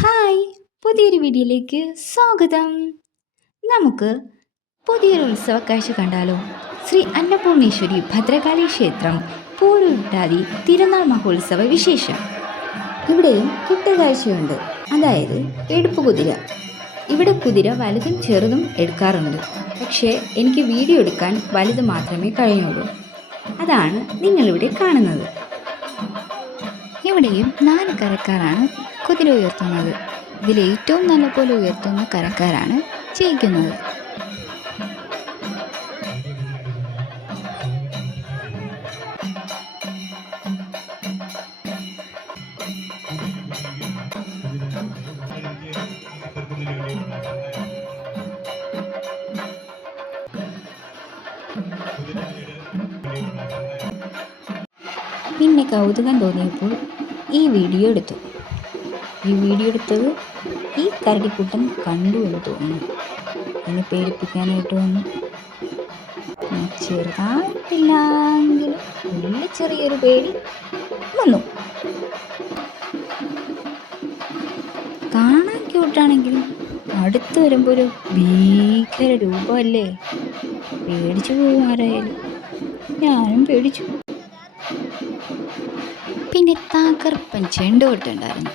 Hi, പുതിയൊരു വീഡിയോയിലേക്ക് സ്വാഗതം. നമുക്ക് പുതിയൊരു ഉത്സവക്കാഴ്ച കണ്ടാലോ? ശ്രീ അന്നപൂർണേശ്വരി ഭദ്രകാളി ക്ഷേത്രം പൂരുരുട്ടാതി തിരുനാൾ മഹോത്സവ വിശേഷം. ഇവിടെയും കെട്ടുകാഴ്ചയുണ്ട്, അതായത് എടുപ്പ് കുതിര. ഇവിടെ കുതിര വലുതും ചെറുതും എടുക്കാറുണ്ട്. പക്ഷേ എനിക്ക് വീഡിയോ എടുക്കാൻ വലുത് മാത്രമേ കഴിയുള്ളൂ. അതാണ് നിങ്ങളിവിടെ കാണുന്നത്. ഇവിടെയും 4 കരക്കാരാണ് കുതിര ഉയർത്തുന്നത്. ഇതിലേറ്റവും നല്ലപോലെ ഉയർത്തുന്ന കരക്കാരാണ് ജയിക്കുന്നത്. പിന്നെ കൗതുകം തോന്നിയപ്പോൾ ഈ വീഡിയോ എടുത്തു. എടുത്തത് ഈ കരടിക്കുട്ടൻ കണ്ടു എന്ന് തോന്നുന്നു. എന്നെ പേടിപ്പിക്കാനായിട്ട് വന്നു. ചെറുതായിട്ടില്ലെങ്കിലും ഉള്ളിൽ ചെറിയൊരു പേടി വന്നു. കാണാൻ ക്യൂട്ടാണെങ്കിലും അടുത്ത് വരുമ്പോൾ ഒരു ഭീകര രൂപമല്ലേ. പേടിച്ചു പോകും ആരായാലും. ഞാനും പേടിച്ചു. പിന്നെ തകർപ്പൻ ചെണ്ടുകൊട്ടുണ്ടായിരുന്നു,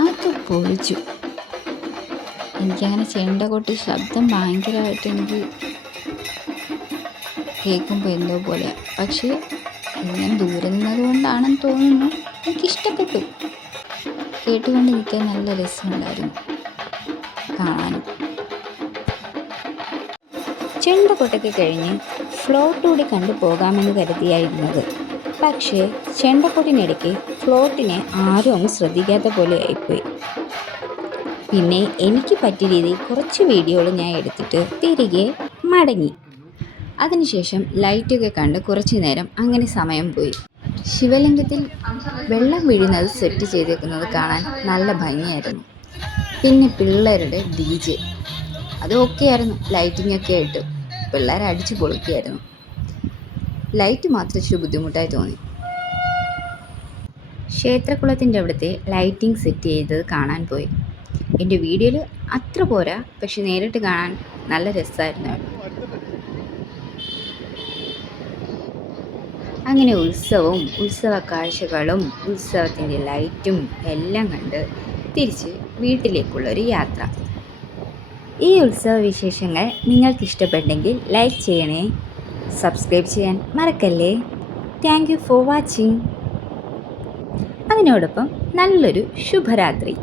അത് പൊളിച്ചു. എനിക്കങ്ങനെ ചെണ്ട കൊട്ടി ശബ്ദം ഭയങ്കരമായിട്ട് എനിക്ക് കേൾക്കുമ്പോൾ എന്തോ പോലെ. പക്ഷേ ഞാൻ ദൂരെ നിന്നത് കൊണ്ടാണെന്ന് തോന്നുന്നു, എനിക്കിഷ്ടപ്പെട്ടു. കേട്ടുകൊണ്ട് നിൽക്കാൻ നല്ല രസമുണ്ടായിരുന്നു കാണാനും. ചെണ്ട കൊട്ടൊക്കെ കഴിഞ്ഞ് ഫ്ലോട്ട് കണ്ടു പോകാമെന്ന് കരുതിയായിരുന്നത്. പക്ഷേ ചെണ്ടക്കൊട്ടിനിടയ്ക്ക് ഫ്ലോട്ടിനെ ആരും അങ്ങ് ശ്രദ്ധിക്കാത്ത പോലെ ആയിപ്പോയി. പിന്നെ എനിക്ക് പറ്റിയ രീതിയിൽ കുറച്ച് വീഡിയോകൾ ഞാൻ എടുത്തിട്ട് തിരികെ മടങ്ങി. അതിനുശേഷം ലൈറ്റൊക്കെ കണ്ട് കുറച്ച് നേരം അങ്ങനെ സമയം പോയി. ശിവലിംഗത്തിൽ വെള്ളം വീഴുന്നത് സെറ്റ് ചെയ്തേക്കുന്നത് കാണാൻ നല്ല ഭംഗിയായിരുന്നു. പിന്നെ പിള്ളേരുടെ DJ അത് ഓക്കെ ആയിരുന്നു. ലൈറ്റിംഗ് ഒക്കെ ആയിട്ട് പിള്ളേർ അടിച്ചു പൊളിക്കുകയായിരുന്നു. ലൈറ്റ് മാത്രം ഇച്ചിരി ബുദ്ധിമുട്ടായി തോന്നി. ക്ഷേത്രക്കുളത്തിൻ്റെ അവിടുത്തെ ലൈറ്റിംഗ് സെറ്റ് ചെയ്തത് കാണാൻ പോയി. എൻ്റെ വീഡിയോയിൽ അത്ര പോരാ, പക്ഷെ നേരിട്ട് കാണാൻ നല്ല രസമായിരുന്നു. അങ്ങനെ ഉത്സവ കാഴ്ചകളും ഉത്സവത്തിൻ്റെ ലൈറ്റും എല്ലാം കണ്ട് തിരിച്ച് വീട്ടിലേക്കുള്ളൊരു യാത്ര. ഈ ഉത്സവ വിശേഷങ്ങൾ നിങ്ങൾക്ക് ഇഷ്ടപ്പെട്ടെങ്കിൽ ലൈക്ക് ചെയ്യണേ, സബ്സ്ക്രൈബ് ചെയ്യാൻ മറക്കല്ലേ. Thank you for watching. അതിനോടൊപ്പം നല്ലൊരു ശുഭരാത്രി.